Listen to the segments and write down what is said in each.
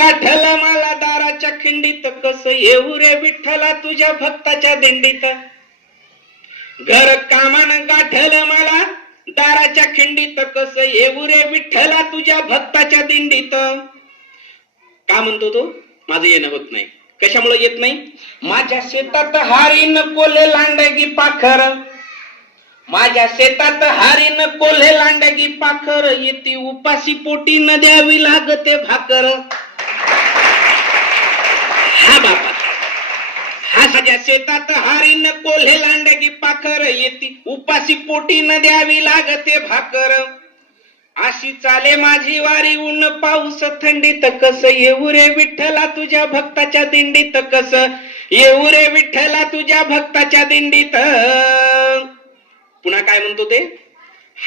गाठल मला दाराच्या खिंडीत. कस येऊ रे विठ्ठला तुझ्या भक्ताच्या दिंडीत? घर कामान गाठल मला दाराच्या खिंडीत. कस येऊ रे विठ्ठला तुझ्या भक्ताच्या दिंडीत? का म्हणतो तो? माझं येणं होत नाही. कशामुळे येत नाही? माझ्या शेतात हारीन कोले लांडगी पाखर. माझ्या शेतात हारीन कोल्हे लांडगी पाखर. येते उपाशी पोटी न द्यावी लागते भाकर. हा बापा. हा माझ्या शेतात हारीन कोल्हे लांडगी पाखर येते. उपाशी पोटी न द्यावी लागते भाकर. अशी चाले माझी वारी ऊन पाऊस थंडीत कस? येऊ रे विठ्ठला तुझ्या भक्ताच्या दिंडीत कस? येऊ रे विठ्ठला तुझ्या भक्ताच्या दिंडीत. पुन्हा काय म्हणतो ते?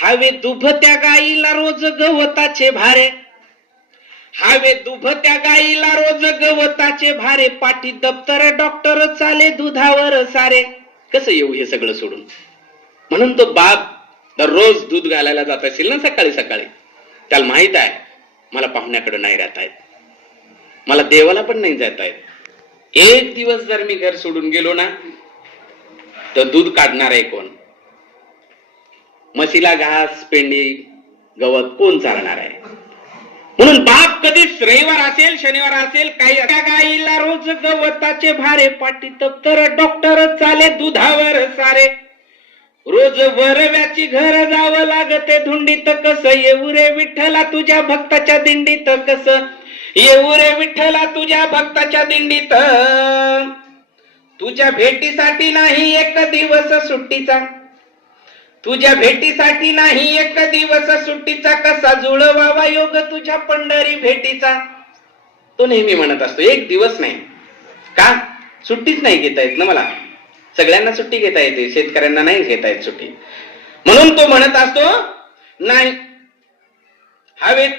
हावे दुभत्या गाईला रोज गवताचे भारे. हावे दुभत्या गाईला रोज गवताचे भारे पाठी दप्तर डॉक्टर चाले दुधावर सारे. कसं येऊ हे सगळं सोडून? म्हणून तो बाप दररोज दूध घालायला जात असेल ना सकाळी सकाळी. त्याला माहीत आहे मला पाहुण्याकडे नाही राहता येत. मला देवाला पण नाही जाता येत. एक दिवस जर मी घर सोडून गेलो ना तर दूध काढणार आहे कोण? म्हशीला घास पेंडी गवत कोण चालणार आहे? म्हणून बाप कधी रविवार असेल शनिवार असेल काही गाईला रोज गवताचे भारे पाठी तर डॉक्टर चाले दुधावर सारे. रोज वरव्याची घर जावं लागते धुंडीत कस येऊ रे विठ्ठला तुझ्या भक्ताच्या दिंडीत कस येऊ रे विठ्ठला तुझ्या भक्ताच्या दिंडीत. तुझ्या भेटीसाठी नाही एक दिवस सुट्टीचा. तुझ्या भेटीसाठी नाही एक दिवस सुट्टीचा कसा जुळवावा योग तुझ्या पंढरी भेटीचा? तो नेहमी म्हणत असतो एक दिवस नाही. का? सुट्टीच नाही घेता येत ना मला. सगळ्यांना सुट्टी घेता येते शेतकऱ्यांना नाही घेता येत सुट्टी. म्हणून तो म्हणत असतो नाही हवेत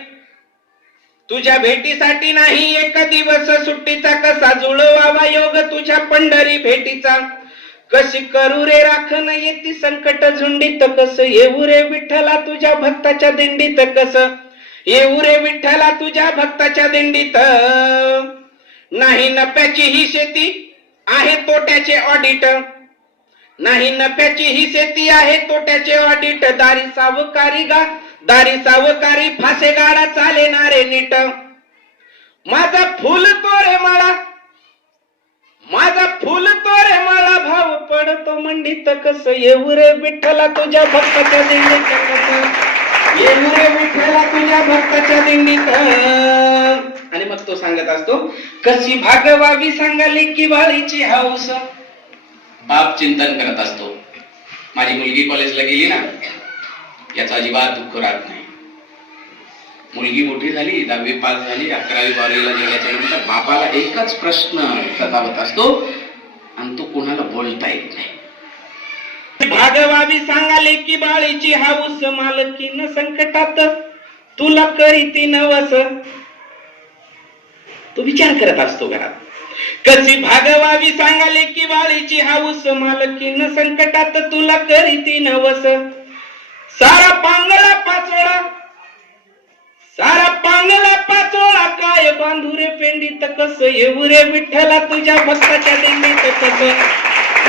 तुझ्या भेटीसाठी नाही एक दिवस सुट्टीचा कसा जुळवावा योग तुझ्या पंढरी भेटीचा? कशी करू रे राखण येती संकट झुंडीत कस? येऊ रे विठ्ठला तुझ्या भक्ताच्या दिंडीत कस? येऊ रे विठ्ठला तुझ्या भक्ताच्या दिंडीत. नाही नफ्याची ही शेती आहे तोट्याचे ऑडिट. नाही नफ्याची ही शेती आहे तोट्याचे ऑडिट. दारी सावकारी गा दारी सावकारी फासे गाडा चालेनारे नीट. माझा फुल पडतो कस येऊ रे विठ्ठला तुझ्या भक्ताच्या दिंडीत? कस येऊ रे विठ्ठला तुझ्या भक्ताच्या दिंडीत. आणि मग तो सांगत असतो कशी भागवावी सांगाली की वाळीची हौस बाप चिंतन करत असतो. माझी मुलगी कॉलेजला गेली ना याचा अजिबात दुःख राहत नाही. मुलगी मोठी झाली दहावी पास झाली अकरावी बारावीला गेल्याच्यानंतर बापाला एकच प्रश्न सतावत असतो आणि तो कोणाला बोलता येत नाही. भागवावी सांगाले की बाळीची हाऊस मालकीन संकटात. तुला करीती नवस. तो विचार करत असतो घरात. कशी भागवावी सांगाले की बाळीची हाऊस मालकीन संकटात. तुला करीती नवस. सारा पांगळा पाचोळा. सारा पांगळा पाचोळा काय बांधू रे पेंडीत कस? येऊ रे विठ्ठला तुझ्या भक्ताच्या दिंडीत कस?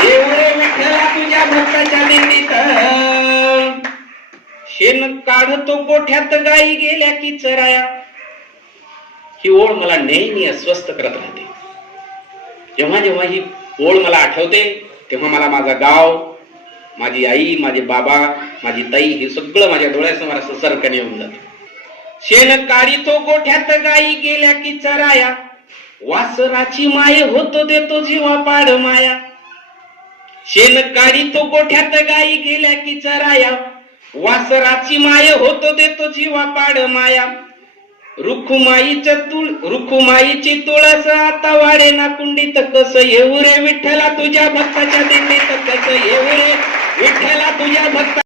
एवढे विठ्ठला तुझ्या भक्ताच्या दिंडीत. शेण काढतो गोठ्यात गाई गेल्या की चराया. ही ओळ मला नेहमी अस्वस्थ करत राहते. जेव्हा जेव्हा ही ओळ मला आठवते तेव्हा मला माझा गाव माझी आई माझे बाबा माझी ताई हे सगळं माझ्या डोळ्यासमोर असं सरकन येऊन जात. शेण काढितो गोठ्यात गाई गेल्या की चराया. वासराची माय होतो देतो जीवा पाड माया. शेण काढितो गोठ्यात गाई गेल्या की चराया. वासराची माय होतो देतो जीवा पाड माया. रुखुमाईच तुळ रुखुमाईची तुळस आता वाडे ना कुंडीत. कस येऊ रे विठ्ठला तुझ्या भक्ताच्या दिंडीत कस येऊ रे विठ्ठला तुझ्या भक्ता